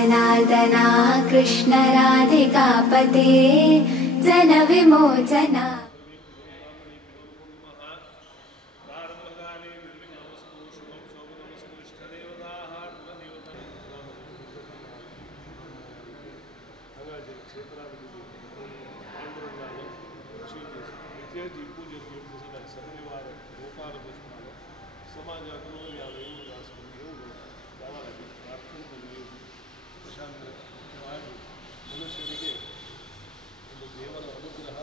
जनार्दना कृष्ण राधिकापते जन विमोचना। ಮನುಷ್ಯನಿಗೆ ಒಂದು ದೇವರ ಅನುಗ್ರಹ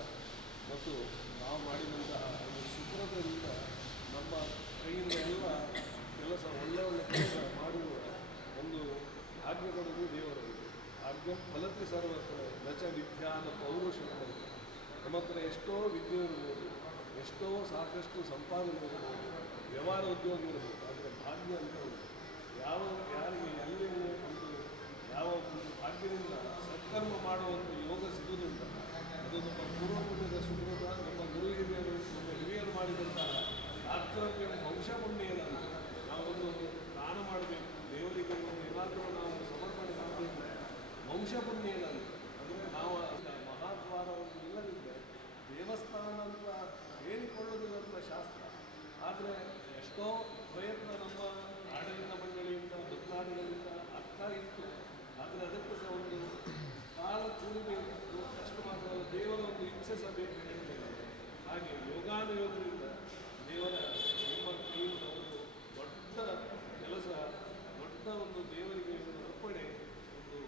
ಮತ್ತು ನಾವು ಮಾಡಿದಂತಹ ಒಂದು ಸುಕೃತದಿಂದ ನಮ್ಮ ಕೈಯಿಂದ ಎಲ್ಲ ಕೆಲಸ ಒಳ್ಳೆಯ ಕೆಲಸ ಮಾಡುವ ಒಂದು ಆಜ್ಞೆ ಕೊಡೋದು ದೇವರು. ಆಜ್ಞೆ ಫಲತಿ ಸರ್ವತ್ರ ನಚ ವಿದ್ಯಾನ ಪೌರುಷ. ನಮ್ಮ ಹತ್ರ ಎಷ್ಟೋ ವಿದ್ಯೆ ಇರ್ಬೋದು, ಎಷ್ಟೋ ಸಾಕಷ್ಟು ಸಂಪಾದನೆ ಇರ್ಬೋದು, ವ್ಯವಹಾರ ಉದ್ಯೋಗ ಇರ್ಬೋದು, ಆದರೆ ಭಾಗ್ಯ ಅಂತ ಯಾರಿಗೆ ಎಲ್ಲಿ ಒಂದು ಯಾವ ಒಂದು ಭಾಗ್ಯದಿಂದ ಸತ್ಕರ್ಮ ಮಾಡುವಂಥ ಯೋಗ ಸಿಗುವುದಿಲ್ಲ. ಅದು ನಮ್ಮ ಪೂರ್ವಪುಣ್ಯದ ಸುಕೃತ, ನಮ್ಮ ಗುರು ಹಿರಿಯರು, ನಮ್ಮ ಹಿರಿಯರು ಮಾಡಿದಂತಹ ತಾತ್ಪರ್ಯ ವಂಶ ಪುಣ್ಯನ ನಾವೊಂದು ದಾನ ಮಾಡಬೇಕು, ದೇವರಿಗೆ ಒಂದು ಏನಾದರೂ ನಾವು ಸಮರ್ಪಣೆ ಮಾಡಬೇಕು, ವಂಶ ಪುಣ್ಯನ ಅಂದರೆ ನಾವು ಮಹಾದ್ವಾರ ಒಂದು ಇಲ್ಲದಿದ್ದರೆ ದೇವಸ್ಥಾನ ಅಂತ ಹೇಳಿಕೊಳ್ಳೋದಿಲ್ಲ ಶಾಸ್ತ್ರ. ಆದರೆ ಎಷ್ಟೋ ಪ್ರಯತ್ನ ನಮ್ಮ ಆಡಳಿತ ಮಂಡಳಿಯಿಂದ ಭಕ್ತಾದಿಗಳಿಂದ ಆಗ್ತಾ ಇತ್ತು. ಆದರೆ ಅದಕ್ಕೆ ಸಹ ಒಂದು ಕಾಲ ಕೂಡಬೇಕು, ಅಷ್ಟು ಮಾತ್ರ ದೇವರ ಒಂದು ಇಚ್ಛೆ ಸಹ ಬೇಕು ಹೇಳ್ತೇವೆ. ಹಾಗೆ ಯೋಗಾನುಯೋಗದಿಂದ ದೇವರ ನಿಮ್ಮ ಕೈಯಿಂದ ಒಂದು ದೊಡ್ಡ ಕೆಲಸ, ದೊಡ್ಡ ಒಂದು ದೇವರಿಗೆ ಒಂದು ಅರ್ಪಣೆ, ಒಂದು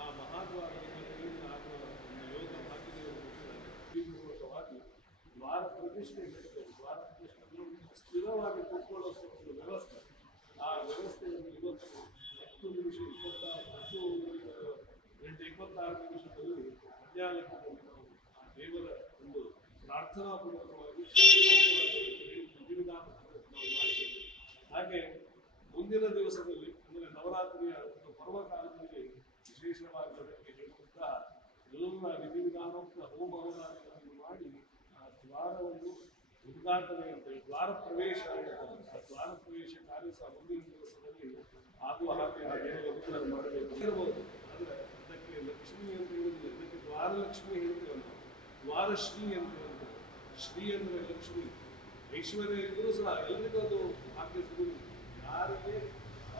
ಆ ಮಹಾದ್ವಾರದ ಕೈಯಿಂದ ಆಗುವ ಒಂದು ಯೋಗ ಭಾಗ್ಯದೇವರು ಪೂರ್ವಕವಾಗಿ ದ್ವಾರ ಪ್ರತಿಷ್ಠೆ ಹೇಳ್ತೇವೆ. ದ್ವಾರ ಪ್ರತಿಷ್ಠೆಯನ್ನು ಸ್ಥಿರವಾಗಿ ಕೂತ್ಕೊಳ್ಳುವ ಒಂದು ವ್ಯವಸ್ಥೆ. ಆ ವ್ಯವಸ್ಥೆಯನ್ನು ಇವತ್ತು 10 ನಿಮಿಷ 26 ನಿಮಿಷದಲ್ಲಿ ಅಧ್ಯಾಯಕ್ಕೆ ನಾವು ಆ ದೇವರ ಒಂದು ಪ್ರಾರ್ಥನಾಪೂರ್ವಕವಾಗಿ ವಿಧಿವಿಧಾನ ನಾವು ಮಾಡ್ತೇವೆ. ಹಾಗೆ ಮುಂದಿನ ದಿವಸದಲ್ಲಿ ಅಂದರೆ ನವರಾತ್ರಿಯ ಒಂದು ಪರ್ವಕಾಲದಲ್ಲಿ ವಿಶೇಷವಾಗಿ ಅದಕ್ಕೆ ಹೇಳುವಂತಹ ಎಲ್ಲ ವಿಧಿವಿಧಾನೋಕ್ತ ಹೋಮ ಹವನಾದಿಗಳನ್ನು ಮಾಡಿ ಆ ದ್ವಾರವನ್ನು ಉದ್ಘಾಟನೆ ಅಂತೇಳಿ ದ್ವಾರ ಪ್ರವೇಶ ಹೇಳ್ತಾರೆ. ಆ ದ್ವಾರ ಪ್ರವೇಶ ಕಾರ್ಯ ಸಹ ಮುಂದಿನ ದಿವಸದಲ್ಲಿ ಆಗುವ ಹಾಗೆ ಆ ದೇವರ ಅನುಗ್ರಹ ಮಾಡಬೇಕು ಇರಬಹುದು. ಆದರೆ ಅದಕ್ಕೆ ಲಕ್ಷ್ಮಿ ಅಂತ ಹೇಳುವುದಿಲ್ಲ, ಇದಕ್ಕೆ ದ್ವಾರಲಕ್ಷ್ಮಿ ಹೇಳ್ತೇವೆ ನಾವು, ದ್ವಾರಶ್ರೀ ಅಂತ ಹೇಳ್ತೇವೆ. ಶ್ರೀ ಅಂದರೆ ಲಕ್ಷ್ಮಿ, ಐಶ್ವರ್ಯ ಇದ್ದರೂ ಸಹ ಎಲ್ಲರಿಗೂ ಅದು ಭಾಗ್ಯ ಸಿಗುವುದಿಲ್ಲ. ಯಾರಿಗೆ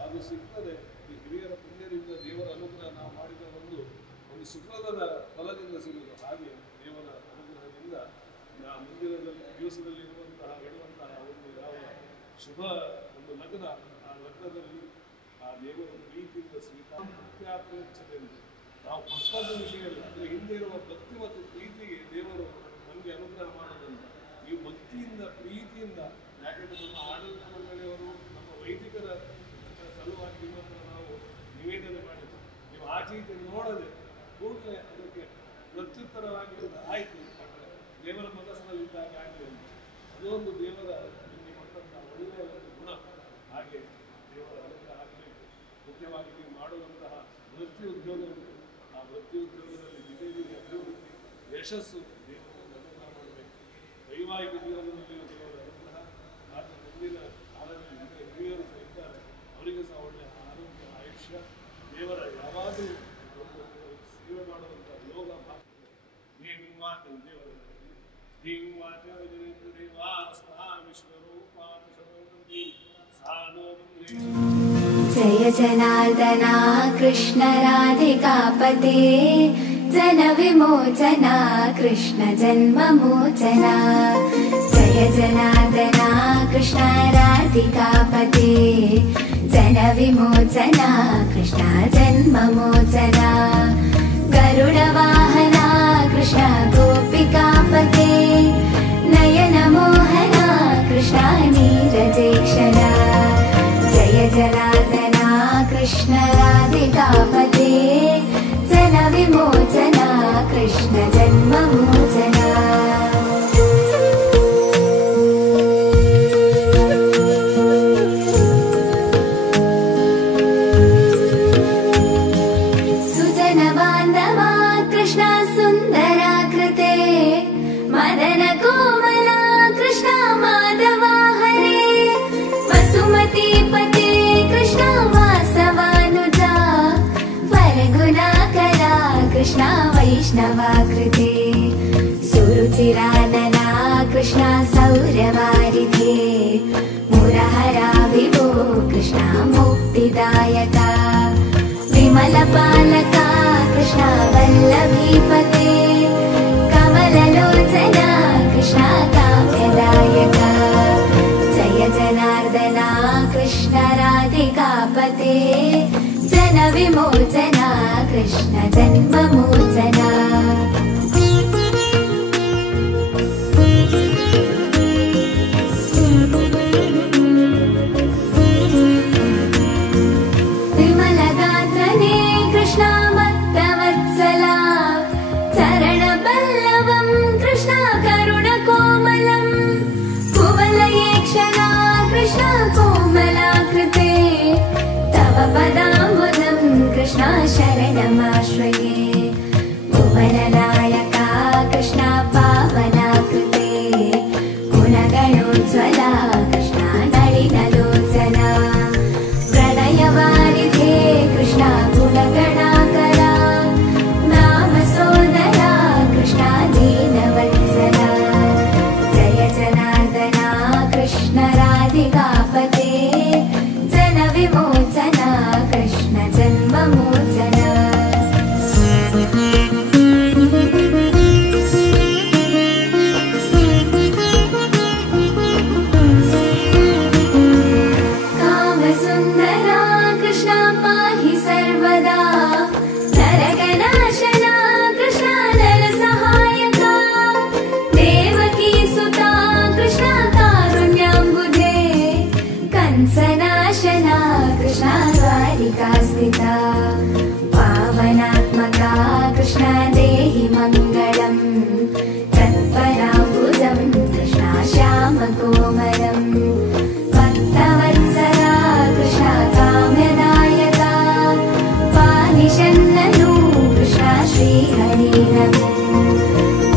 ಅದು ಸಿಗ್ತದೆ ಈ ಹಿರಿಯರ ಪುಣ್ಯದಿಂದ ದೇವರ ಅನುಗ್ರಹ ನಾವು ಮಾಡಿದ ಒಂದು ಸುಕೃತದ ಫಲದಿಂದ ಸಿಗುವುದು. ಹಾಗೆ ದೇವರ ಅನುಗ್ರಹದಿಂದ ಮುಂದಿನ ದಿವಸದಲ್ಲಿ ಹೇಳುವಂತಹ ಒಂದು ಯಾವ ಶುಭ ಒಂದು ಲಗ್ನ, ಆ ಲಗ್ನದಲ್ಲಿ ಆ ದೇವರ ಪ್ರೀತಿಯಿಂದ ಸ್ವೀಕಾರಪ್ರಯಚ್ಛತೆ ನಾವು ಹೊಸದ ವಿಷಯ ಇಲ್ಲ. ಅಂದರೆ ಹಿಂದೆ ಇರುವ ಭಕ್ತಿ ಮತ್ತು ಪ್ರೀತಿಗೆ ದೇವರು ನಮಗೆ ಅನುಗ್ರಹ ಮಾಡೋದ್ರಿಂದ ನೀವು ಭಕ್ತಿಯಿಂದ ಪ್ರೀತಿಯಿಂದ, ಯಾಕೆಂದರೆ ನಮ್ಮ ಆಡಳಿತ ಮಂಡಳಿಯವರು ನಮ್ಮ ವೈದಿಕರ ಸಲುವಾಗಿ ನಿಮ್ಮ ಹತ್ರ ನಾವು ನಿವೇದನೆ ಮಾಡಿದ್ದು, ನೀವು ಆಚೆ ಈಚೆ ನೋಡದೆ ಕೂಡಲೇ ಅದಕ್ಕೆ ಪ್ರತ್ಯುತ್ತರವಾಗಿ ಆಯಿತು ದೇವರ ಮನಸ್ಸಿನಲ್ಲಿದ್ದಾಗ ಆಗಲಿ ಅಂತ. ಅದೊಂದು ದೇವರ ನಿಮಗೆ ಕೊಟ್ಟಂತಹ ಒಳ್ಳೆಯ ಒಂದು ಗುಣ. ಹಾಗೆ ದೇವರ ಅನುಗ್ರಹ ಆಗಬೇಕು. ಮುಖ್ಯವಾಗಿ ನೀವು ಮಾಡುವಂತಹ ವೃತ್ತಿ ಉದ್ಯೋಗ ಉಂಟು, ಆ ವೃತ್ತಿ ಉದ್ಯೋಗದಲ್ಲಿ ದಿಢೀರಿ ಅಭಿವೃದ್ಧಿ, ಯಶಸ್ಸು ದೇವರನ್ನು ಅನುಗ್ರಹ ಮಾಡಬೇಕು. ವೈವಾಹಿಕ ಜೀವನದಲ್ಲಿ ದೇವರ ಅನುಗ್ರಹ. ಆದರೆ ಮುಂದಿನ ಕಾಲದಲ್ಲಿ ಹಿರಿಯರು ಸಹ ಇದ್ದಾರೆ, ಅವರಿಗೆ ಸಹ ಒಳ್ಳೆಯ ಆರೋಗ್ಯ, ಆಯುಷ್ಯ, ದೇವರ ಯಾವಾಗಲೂ ಸೇವೆ ಮಾಡುವಂಥ ಯೋಗ ಭಾಗ್ಯ ದೇವರ जय जनार्दना कृष्ण राधिकापते जन विमोचना कृष्ण जन्ममोचना। जय जनार्दना कृष्ण राधिकापते जन विमोचना कृष्ण जन्ममोचना। गरुडवाहना कृष्ण गोपिकापते नयन मोहना कृष्ण नीरजेक्षणा। जय जनार्दना कृष्ण राधिकापते जन विमोचना कृष्ण जन्ममोचना। सुजन बान्धवा कृष्ण सुन्दराकृते वैष्णवाकृते सुरुचिरानना कृष्णा सौर्यवारिधे मुरहरा विभो कृष्णा मुक्तिदायका विमलपालका कृष्णा वल्लभीपते कमललोचना कृष्णा काम्यदायका जय जनार्दना कृष्ण राधिकापते जनविमोचना कृष्ण जन्ममोचना विमलगात्रने कृष्णा मत्तवत्सला चरणपल्लवं कृष्णा करुणकोमलम् कुवलयेक्षणा कृष्णा कोमलाकृते तव पदाम्बुजं कृष्णा शरणमाश्रये भुवननायका कृष्णा पावनाकृते गुणगणोज्ज्वला कृष्णा नलिनलोचना प्रणयवारिधे कृष्णा गुणगणाकरा नामसोदरा कृष्णा दीनवत्सला जय जनार्दना कृष्ण राधिकापते जनविमोचना कृष्ण जन्ममोचना कामसुन्दरा कृष्णा पाहि सर्वदा नरकनाशना कृष्णा नरसहायका देवकी सुता कृष्णा कारुण्याम्बुधे कंसनाशना कृष्णा द्वारिकास्थिता पावनात्मका कृष्णा देहि मङ्गलम् तत्पराम्बुजं कृष्णा श्यामकोमलम् भक्तवत्सला कृष्णा काम्यदायका पानिशन्ननु कृष्णा श्रीहरिनमो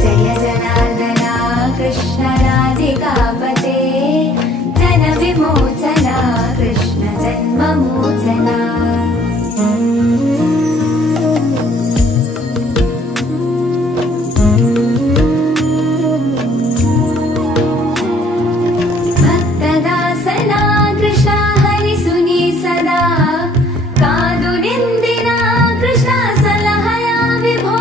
जय जनार्दना कृष्ण राधिकापते जनविमोचना कृष्ण जन्ममोचना भक्तदासना कृष्णा हरिसुनी सदा कादुनिन्दिना कृष्णा सलहया विभो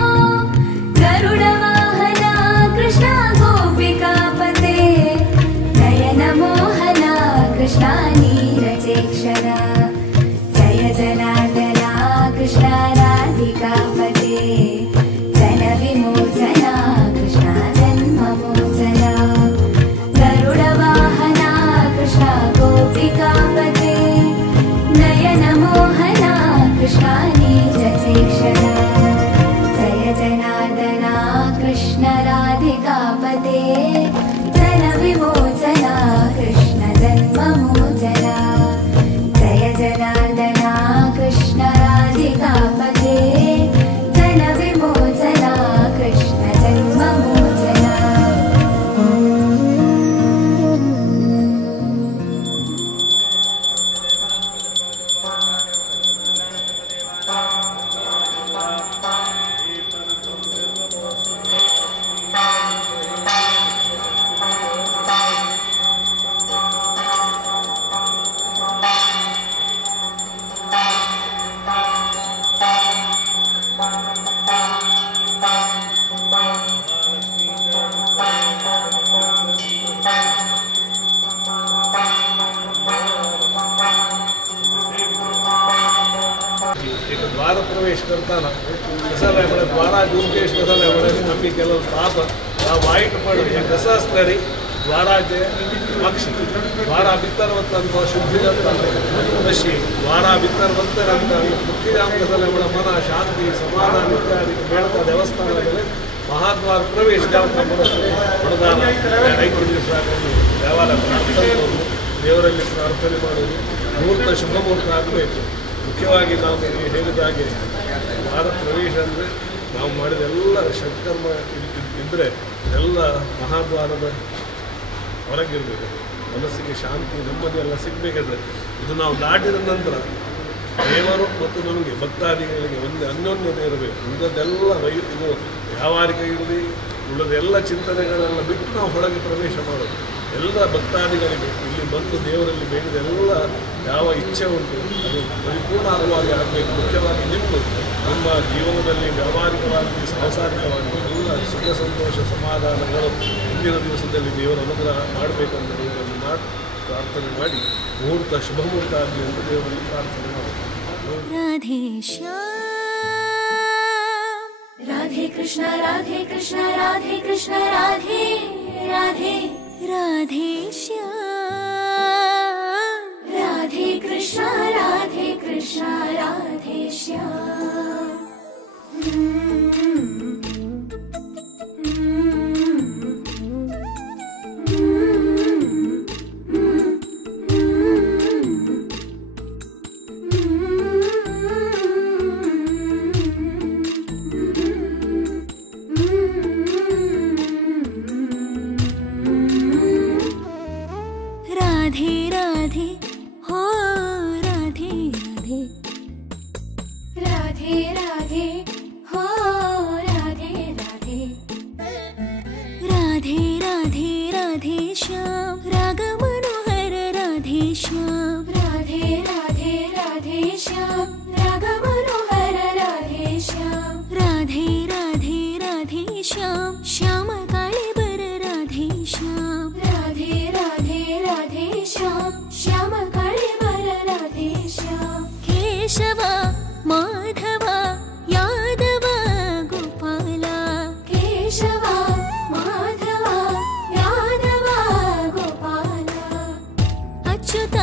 गरुडवाहना कृष्णा गोपिकापते नयनमोहना कृष्णा नीरजेक्षरा जय जनार्दना कृष्णा राधिकापते जनविमोचना कृष्णा जन्ममोचना गरुडवाहना कृष्णा गोपिकापते नयनमोहना कृष्णा नीरजेक्षरा जय जनार्दना कृष्ण राधिकापते जनविमोचना कृष्ण जन्ममोचना जय जनार्दना कृष्ण राधिकापते जनविमोचना कृष्ण जन्ममोचना एक द्वार प्रवेश करताना कसं आहे म्हणजे द्वारात उद्देश कसा आहे म्हणजे आम्ही केलं पाप हा वाईट पण हे कसं असतं रे द्वाराचे पक्षी द्वारा भितर वतंत शुद्धी जातात तशी द्वारा भितर ಬಂತರಂತ ಮುಖ್ಯ कसं आहे म्हणजे मन शांती समाधान इत्यादी ಬೇಡದ ದೇವಸ್ಥಾನಗಳಲ್ಲಿ ಮಹಾದ್ವಾರ ಪ್ರವೇಶ ಹೊಡೆದಾನ 5 ದಿವಸ ದೇವಾಲಯ ದೇವರಲ್ಲಿ ಪ್ರಾರ್ಥನೆ ಮಾಡೋದು ಮುಹೂರ್ತ ಶುಭ ಮುಹೂರ್ತ ಆಗಬೇಕು ಮುಖ್ಯವಾಗಿ ನಾವು ಹೇಳಿದಾಗೆ ದ್ವಾರ ಪ್ರವೇಶ ಅಂದರೆ ನಾವು ಮಾಡಿದ ಎಲ್ಲ ಷಟ್ಕರ್ಮ ಇದ್ದರೆ ಎಲ್ಲ ಮಹಾದ್ವಾರದ ಹೊರಗಿರಬೇಕು ಮನಸ್ಸಿಗೆ ಶಾಂತಿ ನೆಮ್ಮದಿ ಎಲ್ಲ ಸಿಗಬೇಕಾದ್ರೆ ಇದು ನಾವು ದಾಟಿದ ನಂತರ ದೇವರು ಮತ್ತು ನಮಗೆ ಭಕ್ತಾದಿಗಳಿಗೆ ಒಂದು ಅನ್ಯೋನ್ಯತೆ ಇರಬೇಕು. ಇಂಥದ್ದೆಲ್ಲ ಇದು ವ್ಯಾವಹಾರಿಕ ಇರಲಿ, ಉಳಿದೆಲ್ಲ ಚಿಂತನೆಗಳೆಲ್ಲ ಬಿಟ್ಟು ನಾವು ಹೊರಗೆ ಪ್ರವೇಶ ಮಾಡೋದು. ಎಲ್ಲ ಭಕ್ತಾದಿಗಳಿಗೆ ಇಲ್ಲಿ ಬಂದು ದೇವರಲ್ಲಿ ಬೇಡಿದ ಎಲ್ಲ ಯಾವ ಇಚ್ಛೆ ಉಂಟು ಅದು ಪರಿಪೂರ್ಣ ಆಗುವಾಗಿ ಆಗಬೇಕು. ಮುಖ್ಯವಾಗಿ ನಿಮ್ಮ ಜೀವನದಲ್ಲಿ ವ್ಯಾವಹಾರಿಕವಾಗಿ ಸಾಂಸಾರಿಕವಾಗಿ ಎಲ್ಲ ಸುಖ ಸಂತೋಷ ಸಮಾಧಾನಗಳು ಮುಂದಿನ ದಿವಸದಲ್ಲಿ ದೇವರ ಅನುಗ್ರಹ ಮಾಡಬೇಕಂತ ದೇವರಲ್ಲಿ ಮಾಡಿ ಪ್ರಾರ್ಥನೆ ಮಾಡಿ ಮುಹೂರ್ತ ಶುಭ ಮುಹೂರ್ತ ಆಗಲಿ ಅಂತ ದೇವರಲ್ಲಿ ಪ್ರಾರ್ಥನೆ ಮಾಡೋದು. राधे कृष्ण राधे कृष्ण राधे कृष्ण राधे राधे राधे श्याम राधे कृष्ण राधे कृष्ण राधे श्याम राधे राधे हो राधे राधे राधे राधे हो राधे राधे राधे राधे राधे श्याम राग मनोहर राधे श्याम राधे राधे राधे श्याम राग मनोहर राधे श्याम राधे राधे राधे श्याम श्याम काळे बर राधे श्याम राधे राधे राधे श्याम श्याम काळे बर राधे श्याम केशव माधव यादव गोपाला केशव माधव यादव गोपाला अच्युत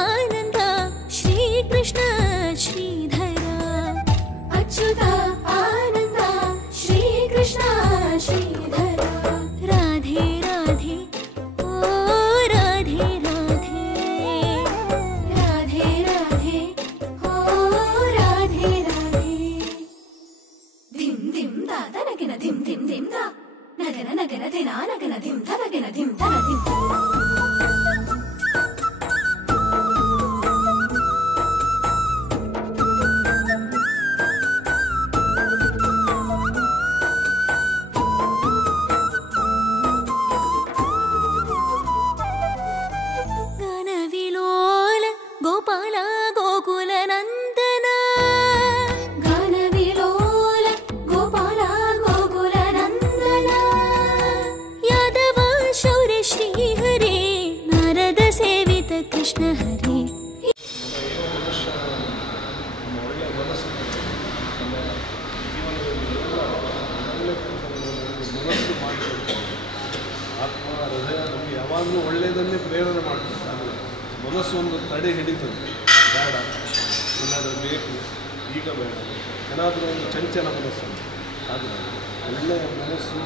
आनंद श्री कृष्ण श्रीधरा अच्युत आनंद श्री कृष्ण श्रीधरा राधे राधे ओ राधे राधे राधे राधे ओ राधे राधे धिम धिम दा नगन धिम धिम धिम दा नगन नगन धिना नगन धिम ध नगन धिम ध धिम गानविलोल गोपाल गोकुल नंदन गानविलोल गोपाल गोकुल नंदन यादव शौर्य श्री हरे नारद सेवित कृष्ण हरे ಒಳ್ಳೆಯ ಮನಸ್ಸು ನಮ್ಮ ಜೀವನದಲ್ಲಿ ಮನಸ್ಸು ಮಾಡಿಕೊಳ್ತಾರೆ. ಆತ್ಮ ಹೃದಯ ನಮಗೆ ಯಾವಾಗಲೂ ಒಳ್ಳೆಯದನ್ನೇ ಪ್ರೇರಣೆ ಮಾಡ್ತಾರೆ. ಆದರೆ ಮನಸ್ಸು ಒಂದು ತಡೆ ಹಿಡಿತದೆ. ಬೇಡ, ಏನಾದರೂ ಬೇಕು, ಈಗ ಬೇಡ, ಏನಾದರೂ ಒಂದು ಚಂಚಲ ಮನಸ್ಸು. ಆದರೆ ಒಳ್ಳೆಯ ಮನಸ್ಸು,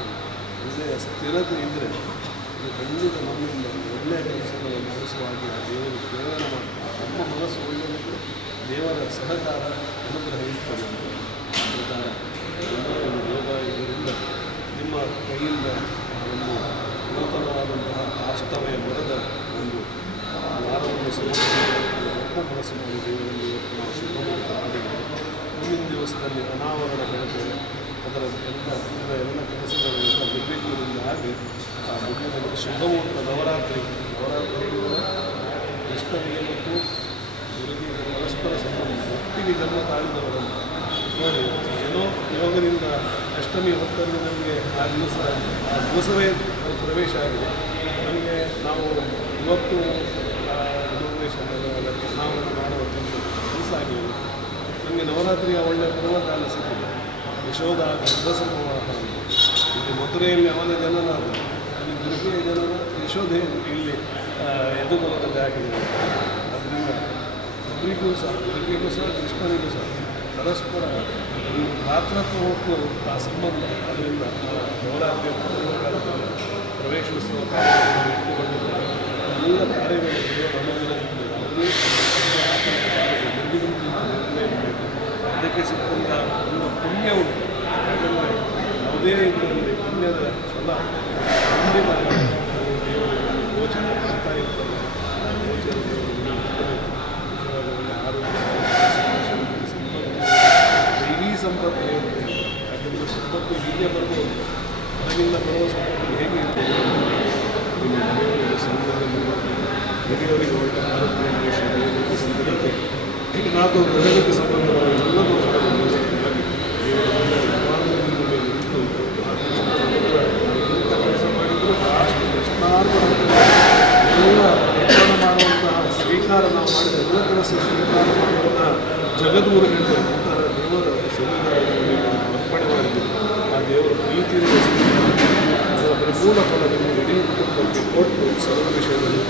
ಒಳ್ಳೆಯ ಸ್ಥಿರತೆ ಇದ್ದರೆ ಇದು ಖಂಡಿತ ನಮ್ಮಿಂದ ಒಳ್ಳೆಯ ಕೆಲಸಗಳನ್ನು ನಡೆಸುವಾಗಿ ಆ ದೇವರು ಪ್ರೇರಣೆ ಮಾಡ್ತಾರೆ. ನಮ್ಮ ಮನಸ್ಸು ಒಳ್ಳೆಯದಿದ್ದರೆ ದೇವರ ಸಹಕಾರ ಅನುಗ್ರಹ ಇರ್ತದೆ. ಪ್ರಕಾರ ಒಂದು ಯೋಗ ಇದರಿಂದ ನಿಮ್ಮ ಕೈಯಿಂದ ಒಂದು ನೂತನವಾದಂತಹ ಅಷ್ಟಮಯ ಮರದ ಒಂದು ದಾರವನ್ನು ಒಬ್ಬ ಮನಸ್ಸು ಮಾಡಿ ದೇವರಲ್ಲಿ ಇವತ್ತು ನಾವು ಶುಭಮುಹೂರ್ತ ಮಾಡಿದ್ದೇವೆ. ಮುಂದಿನ ದಿವಸದಲ್ಲಿ ಅನಾವರಣ ಬೆಳೆದರೆ ಅದರ ಎಲ್ಲ ಕೆಲಸಗಳೆಲ್ಲ ನಿರ್ವಿಘ್ನದಿಂದ ಆಗಿ ಆ ಮುಂದಿನ ಶುಭಮುಹೂರ್ತ ನವರಾತ್ರಿ ಕೃಷ್ಣನಿಗೆ ಮತ್ತು ಗುರುವಿಗೆ ಪರಸ್ಪರ ಸಂಬಂಧ ಒಟ್ಟಿಗೆ ಜನ್ಮ ತಾಳಿದವರನ್ನು ನೋಡಿ. ಏನೋ ಯೋಗದಿಂದ ಅಷ್ಟಮಿ ಹೊತ್ತಲ್ಲಿ ನಮಗೆ ಆ ದಿವಸವೇ ಪ್ರವೇಶ ಆಗಿದೆ. ನಮಗೆ ನಾವು ಇವತ್ತು ಅದಕ್ಕೆ ನಾವು ಮಾಡುವ ಕೆಲಸ ಆಗಿಲ್ಲ. ನಮಗೆ ನವರಾತ್ರಿಯ ಒಳ್ಳೆಯ ಪರ್ವಕಾಲ ಸಿಕ್ಕಿದೆ. ಯಶೋಧ ಗರ್ಭಸಮವಾಹ ಇಲ್ಲಿ ಮಥುರೆಯಲ್ಲಿ ಅವನ ಜನನಾದ ಅಲ್ಲಿ ದುರ್ಗೆಯ ಜನನ ಯಶೋಧೆಯನ್ನು ಇಲ್ಲಿ ಎದುರುದಲ್ಲಿ ಹಾಕಿದ್ದಾರೆ. ಅದರಿಂದ ಒಬ್ಬರಿಗೂ ಸಹ ದುರ್ಗೆಗೂ ಸಹ ಕೃಷ್ಣನಿಗೂ ಸಹ ಪರಸ್ಪರ ಒಂದು ಪಾತ್ರತ್ವ ಹೊತ್ತು ಆ ಸಂಬಂಧ. ಅದರಿಂದ ನವರಾತ್ರಿಯ ಪರ್ವಕಾಲದಲ್ಲಿ ಪ್ರವೇಶಿಸುವ ಕಾರ್ಯಗಳನ್ನು ಇಟ್ಟುಕೊಂಡಿದ್ದಾರೆ. ಎಲ್ಲ ಕಾರ್ಯಗಳು ಅದಕ್ಕೆ ಸಿಕ್ಕಂಥ ಒಂದು ಪುಣ್ಯ ಉಂಟು. ಯಾಕಂದರೆ ಯಾವುದೇ ಇದರಲ್ಲಿ ಪುಣ್ಯದ ಫಲ ಖಂಡಿತ ದೇವರು ಗೋಚರ ಮಾಡ್ತಾ ಇರ್ತಾರೆ. ಗೋಚರ ದೇವರು ಆರೋಗ್ಯ ಸಂಪತ್ತು ಹೇಗೆ, ಯಾಕೆಂದರೆ ಸಂಪತ್ತು ಹೀಗೆ ಬರ್ಬೋದು, ಹೊರಗಿಂದ ಬರುವ ಸಂಪತ್ತು ಹೇಗೆ ಇರ್ತದೆ, ನಿಮ್ಮ ಮನೆಯವರಿಗೆ ಸಂಘದಲ್ಲಿ ಹಿರಿಯವರಿಗೆ ಒಳ್ಳೆಯ ಆರೋಗ್ಯ ರೀತಿ ಸಂಬಂಧಕ್ಕೆ ಈಗ ನಾವು ಗೃಹಕ್ಕೆ ಸಂಬಂಧಗಳ ಎಲ್ಲ ದೋಷಗಳನ್ನು ಕೆಲಸ ಮಾಡಿದರೂ ಅಷ್ಟು ಕಷ್ಟಾರ್ಥ ಎಲ್ಲ ಪ್ರಚಾರ ಮಾಡುವಂತಹ ಸ್ವೀಕಾರ ನಾವು ಮಾಡಿದ ಎಲ್ಲ ಕೆಲಸ ಸ್ವೀಕಾರ ಮಾಡುವಂತಹ ಜಗದ್ಗುರುಗಳಿಂದ ಇಂತಹ ದೇವರ ಸಂವಿಧಾನದಲ್ಲಿ ಅರ್ಪಣೆ ಮಾಡಿದ್ದು ಆ ದೇವರ ಪ್ರೀತಿಯಿಂದ ಅದರ ಪರಿಪೂರ್ಣ ಫಲ ನಿಮ್ಮ ಇಡೀ ಕುಟುಂಬಕ್ಕೆ ಕೊಟ್ಟು ಸರ್ವ ವಿಷಯದಲ್ಲಿ